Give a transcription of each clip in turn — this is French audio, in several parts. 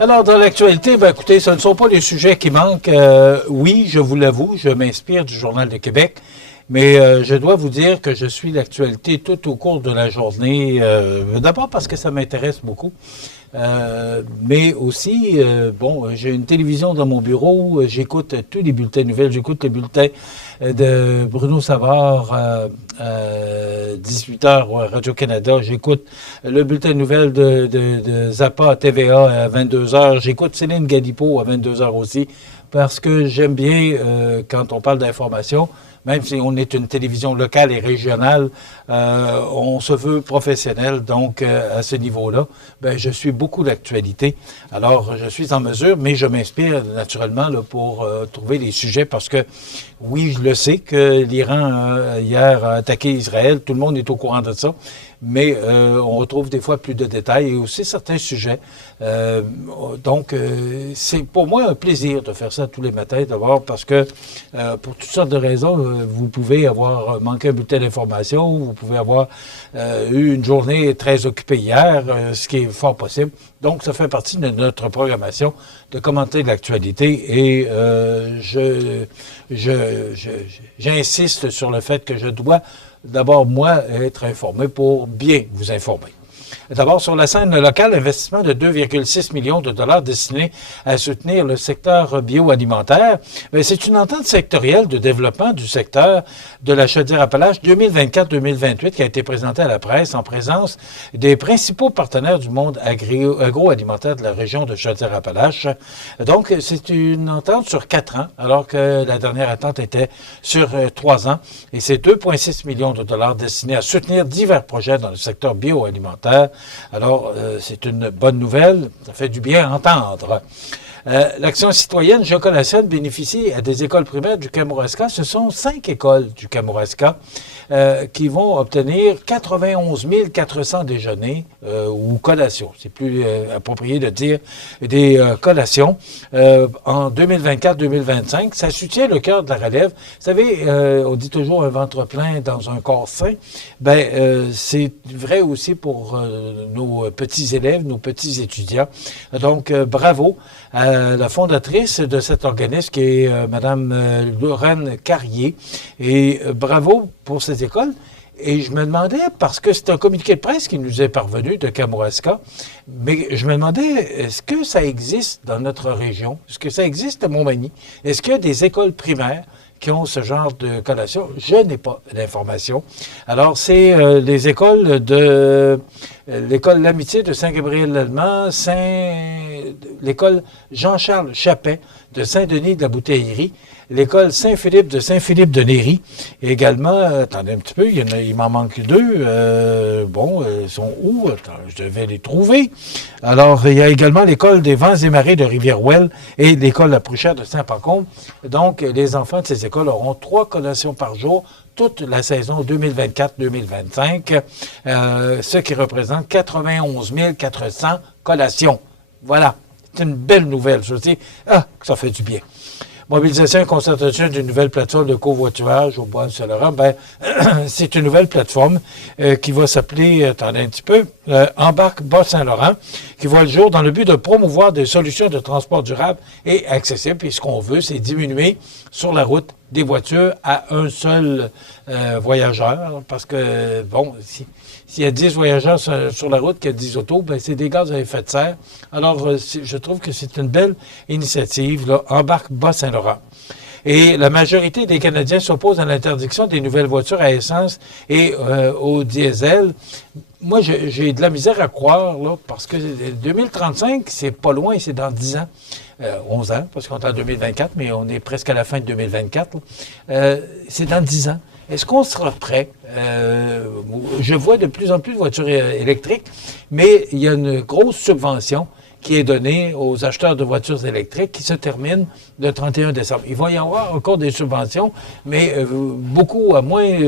Alors, dans l'actualité, ben, écoutez, ce ne sont pas les sujets qui manquent. Oui, je vous l'avoue, je m'inspire du Journal de Québec, mais je dois vous dire que je suis l'actualité tout au cours de la journée. D'abord parce que ça m'intéresse beaucoup. Mais aussi, bon, j'ai une télévision dans mon bureau, j'écoute tous les bulletins de nouvelles, j'écoute les bulletins de Bruno Savard, 18h Radio-Canada, j'écoute le bulletin de nouvelles de Zappa à TVA à 22h, j'écoute Céline Galipo à 22h aussi, parce que j'aime bien, quand on parle d'information, même si on est une télévision locale et régionale, on se veut professionnel. Donc, à ce niveau-là, ben, je suis beaucoup d'actualité. Alors, je suis en mesure, mais je m'inspire naturellement là, pour trouver des sujets parce que, oui, je le sais que l'Iran, hier, a attaqué Israël. Tout le monde est au courant de ça. Mais on retrouve des fois plus de détails et aussi certains sujets. Donc, c'est pour moi un plaisir de faire ça tous les matins, d'abord parce que pour toutes sortes de raisons, vous pouvez avoir manqué un bulletin d'information, vous pouvez avoir eu une journée très occupée hier, ce qui est fort possible. Donc, ça fait partie de notre programmation de commenter l'actualité et j'insiste sur le fait que je dois d'abord, moi, être informé pour bien vous informer. D'abord, sur la scène locale, investissement de 2,6 millions de dollars destiné à soutenir le secteur bioalimentaire. C'est une entente sectorielle de développement du secteur de la Chaudière-Appalaches 2024-2028 qui a été présentée à la presse en présence des principaux partenaires du monde agroalimentaire de la région de Chaudière-Appalaches. Donc, c'est une entente sur 4 ans, alors que la dernière entente était sur 3 ans. Et c'est 2,6 millions de dollars destinés à soutenir divers projets dans le secteur bioalimentaire. Alors, c'est une bonne nouvelle, ça fait du bien à entendre. L'action citoyenne Jocolacène bénéficie à des écoles primaires du Kamouraska. Ce sont 5 écoles du Kamouraska qui vont obtenir 91 400 déjeuners ou collations. C'est plus approprié de dire des collations en 2024-2025. Ça soutient le cœur de la relève. Vous savez, on dit toujours un ventre plein dans un corps sain. C'est vrai aussi pour nos petits élèves, nos petits étudiants. Donc, bravo à la fondatrice de cet organisme qui est Mme Lorraine Carrier. Et bravo pour ces écoles. Et je me demandais, parce que c'est un communiqué de presse qui nous est parvenu de Kamouraska, mais je me demandais, est-ce que ça existe dans notre région? Est-ce que ça existe à Montmagny? Est-ce qu'il y a des écoles primaires qui ont ce genre de collation? Je n'ai pas d'informations. Alors, c'est les écoles de l'école L'Amitié de Saint-Gabriel-l'Allemand, l'école Jean-Charles Chapet de Saint-Denis de la Bouteillerie, l'école Saint-Philippe de Saint-Philippe-de-Néry, et également, attendez un petit peu, il m'en manque 2, ils sont où? Attends, je devais les trouver. Alors, il y a également l'école des Vents et Marées de Rivière-Ouelle et l'école La Pruchère de Saint-Pacôme. Donc, les enfants de ces écoles auront 3 collations par jour toute la saison 2024-2025, ce qui représente 91 400 collations. Voilà, c'est une belle nouvelle, je dis. Ah, ça fait du bien. Mobilisation et concertation d'une nouvelle plateforme de covoiturage au Bois-Saint-Laurent. C'est une nouvelle plateforme qui va s'appeler, attendez un petit peu, Embarque Bas-Saint-Laurent, qui voit le jour dans le but de promouvoir des solutions de transport durable et accessibles. Puis ce qu'on veut, c'est diminuer sur la route des voitures à un seul voyageur. Parce que, bon, s'il y a 10 voyageurs sur la route, qu'il y a 10 autos, c'est des gaz à effet de serre. Alors, je trouve que c'est une belle initiative, là, Embarque Bas-Saint-Laurent. Et la majorité des Canadiens s'opposent à l'interdiction des nouvelles voitures à essence et au diesel. Moi, j'ai de la misère à croire, là, parce que 2035, c'est pas loin, c'est dans 10 ans. 11 ans, parce qu'on est en 2024, mais on est presque à la fin de 2024. C'est dans 10 ans. Est-ce qu'on sera prêt? Je vois de plus en plus de voitures électriques, mais il y a une grosse subvention qui est donnée aux acheteurs de voitures électriques qui se termine le 31 décembre. Il va y avoir encore des subventions, mais beaucoup à moins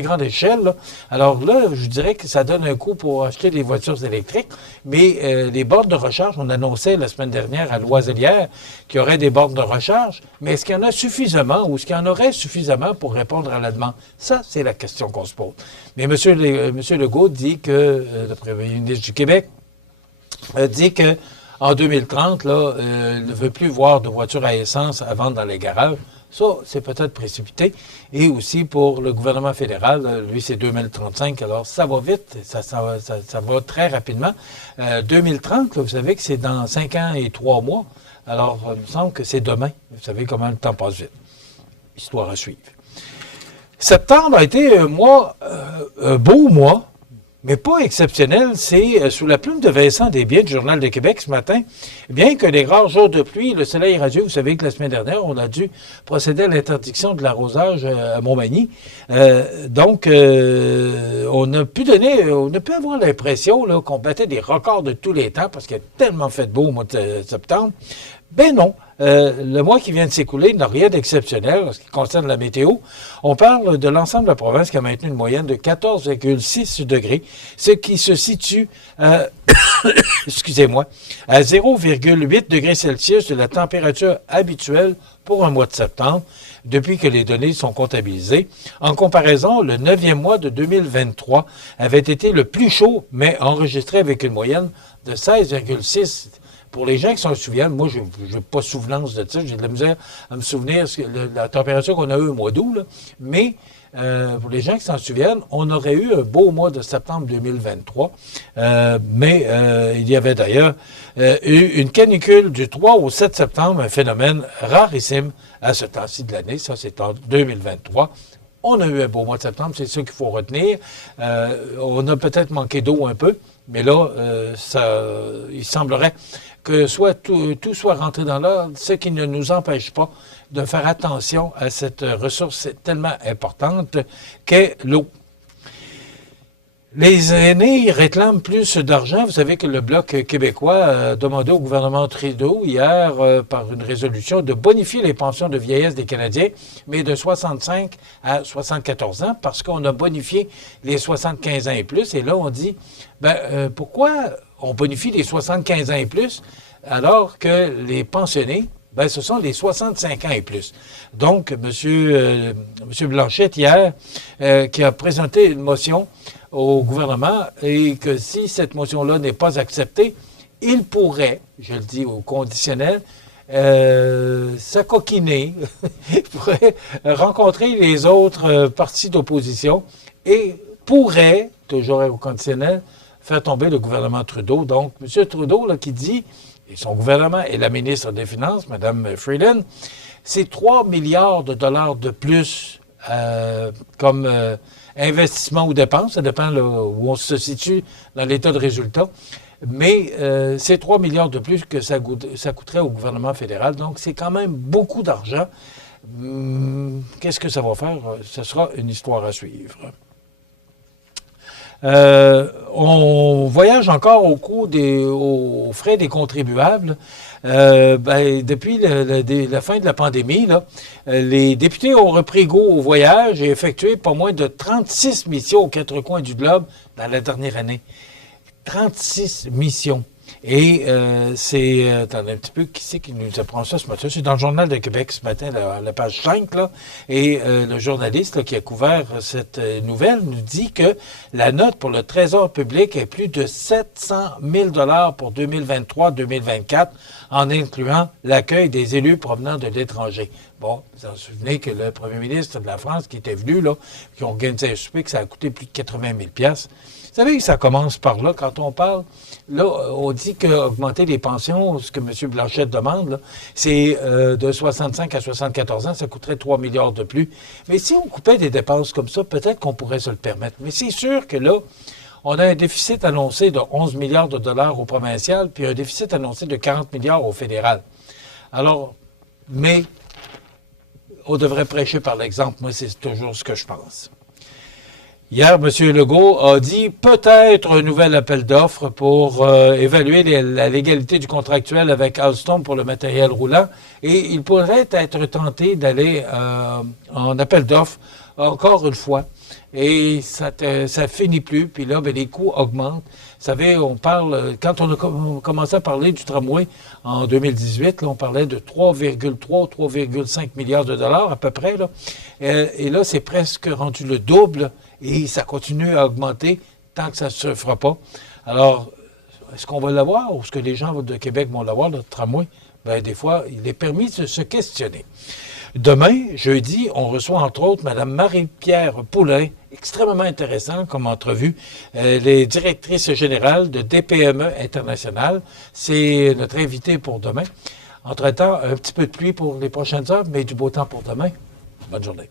grande échelle, là. Alors là, je dirais que ça donne un coup pour acheter des voitures électriques, mais les bornes de recharge, on annonçait la semaine dernière à Loiselière qu'il y aurait des bornes de recharge, mais est-ce qu'il y en a suffisamment ou est-ce qu'il y en aurait suffisamment pour répondre à la demande? Ça, c'est la question qu'on se pose. Mais M. Legault dit que, le premier ministre du Québec, dit que en 2030, là, ne veut plus voir de voitures à essence à vendre dans les garages. Ça, c'est peut-être précipité. Et aussi pour le gouvernement fédéral, lui, c'est 2035. Alors, ça va vite, ça va très rapidement. 2030, là, vous savez que c'est dans 5 ans et 3 mois. Alors, il me semble que c'est demain. Vous savez comment le temps passe vite. Histoire à suivre. Septembre a été un beau mois, mais pas exceptionnel. C'est sous la plume de Vincent Desbiens du Journal de Québec ce matin. Bien que les rares jours de pluie, le soleil radieux, vous savez que la semaine dernière, on a dû procéder à l'interdiction de l'arrosage à Montmagny. Donc, on a pu avoir l'impression là, qu'on battait des records de tous les temps parce qu'il a tellement fait beau au mois de septembre. Ben non. Le mois qui vient de s'écouler n'a rien d'exceptionnel en ce qui concerne la météo. On parle de l'ensemble de la province qui a maintenu une moyenne de 14,6 degrés, ce qui se situe excusez-moi, à 0,8 degrés Celsius de la température habituelle pour un mois de septembre, depuis que les données sont comptabilisées. En comparaison, le 9e mois de 2023 avait été le plus chaud, mais enregistré avec une moyenne de 16,6. Pour les gens qui s'en souviennent, moi, je n'ai pas souvenance de ça. J'ai de la misère à me souvenir de la température qu'on a eue au mois d'août. Là. Mais pour les gens qui s'en souviennent, on aurait eu un beau mois de septembre 2023. Mais il y avait d'ailleurs eu une canicule du 3 au 7 septembre, un phénomène rarissime à ce temps-ci de l'année. Ça, c'est en 2023. On a eu un beau mois de septembre, c'est ça qu'il faut retenir. On a peut-être manqué d'eau un peu, mais là, il semblerait que tout soit rentré dans l'ordre, ce qui ne nous empêche pas de faire attention à cette ressource tellement importante qu'est l'eau. Les aînés réclament plus d'argent. Vous savez que le Bloc québécois a demandé au gouvernement Trudeau hier, par une résolution, de bonifier les pensions de vieillesse des Canadiens, mais de 65 à 74 ans, parce qu'on a bonifié les 75 ans et plus. Et là, on dit, pourquoi on bonifie les 75 ans et plus, alors que les pensionnés, ce sont les 65 ans et plus. Donc, M. Blanchette, hier, qui a présenté une motion au gouvernement, et que si cette motion-là n'est pas acceptée, il pourrait, je le dis au conditionnel, s'acoquiner, il pourrait rencontrer les autres partis d'opposition et pourrait, toujours au conditionnel, faire tomber le gouvernement Trudeau. Donc, M. Trudeau, là, qui dit, et son gouvernement et la ministre des Finances, Mme Freeland, c'est 3 milliards de dollars de plus comme investissement ou dépenses, ça dépend là, où on se situe dans l'état de résultat, mais c'est 3 milliards de plus que ça coûterait au gouvernement fédéral, donc c'est quand même beaucoup d'argent. Qu'est-ce que ça va faire? Ce sera une histoire à suivre. On voyage encore aux frais des contribuables. Depuis la fin de la pandémie, là, les députés ont repris goût au voyage et effectué pas moins de 36 missions aux quatre coins du globe dans la dernière année. 36 missions. Et attendez un petit peu, qui c'est qui nous apprend ça ce matin? C'est dans le Journal de Québec ce matin, la page 5, là. Et le journaliste là, qui a couvert cette nouvelle nous dit que la note pour le Trésor public est plus de 700 000 $ pour 2023-2024, en incluant l'accueil des élus provenant de l'étranger. Bon, vous vous souvenez que le premier ministre de la France qui était venu, là, qui ont organisé un souper, que ça a coûté plus de 80 000 $. Vous savez que ça commence par là, quand on parle. Là, on dit qu'augmenter les pensions, ce que M. Blanchette demande, là, c'est de 65 à 74 ans, ça coûterait 3 milliards de plus. Mais si on coupait des dépenses comme ça, peut-être qu'on pourrait se le permettre. Mais c'est sûr que là, on a un déficit annoncé de 11 milliards de dollars au provincial, puis un déficit annoncé de 40 milliards au fédéral. Alors, mais on devrait prêcher par l'exemple. Moi, c'est toujours ce que je pense. Hier, M. Legault a dit peut-être un nouvel appel d'offres pour évaluer la légalité du contractuel avec Alstom pour le matériel roulant. Et il pourrait être tenté d'aller en appel d'offres encore une fois. Et ça finit plus. Puis là, les coûts augmentent. Vous savez, on parle, quand on a commencé à parler du tramway en 2018, là, on parlait de 3,5 milliards de dollars à peu près. Là. Et là, c'est presque rendu le double. Et ça continue à augmenter tant que ça ne se fera pas. Alors, est-ce qu'on va l'avoir ou est-ce que les gens de Québec vont l'avoir, le tramway? Bien, des fois, il est permis de se questionner. Demain, jeudi, on reçoit entre autres Mme Marie-Pierre Poulain, extrêmement intéressant comme entrevue. Elle est directrice générale de DPME International. C'est notre invité pour demain. Entre-temps, un petit peu de pluie pour les prochaines heures, mais du beau temps pour demain. Bonne journée.